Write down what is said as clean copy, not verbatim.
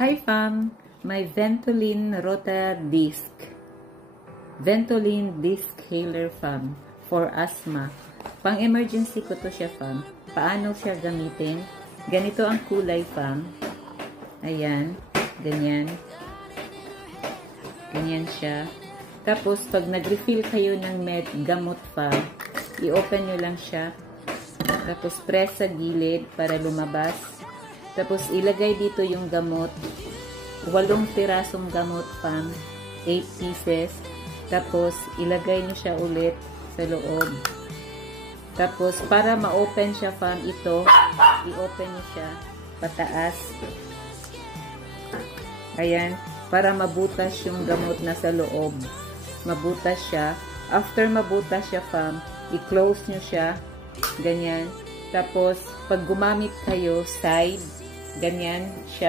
Hi fam! May Ventolin Rota Disc. Ventolin Disc Healer fam for asthma. Pang emergency ko to siya fam. Paano siya gamitin? Ganito ang kulay fam. Ayan. Ganyan. Ganyan siya. Tapos pag nag-refill kayo ng gamot fam, i-open nyo lang siya. Tapos press sa gilid para lumabas. Tapos ilagay dito yung gamot. 8 pirasong gamot fam. 8 pieces. Tapos ilagay niyo siya ulit sa loob. Tapos para ma-open siya fam, ito, i-open niyo siya pataas. Ayan. Para mabutas yung gamot na sa loob. Mabutas siya. After mabutas siya fam, i-close niyo siya. Ganyan. Tapos, pag gumamit kayo, side, ganyan siya.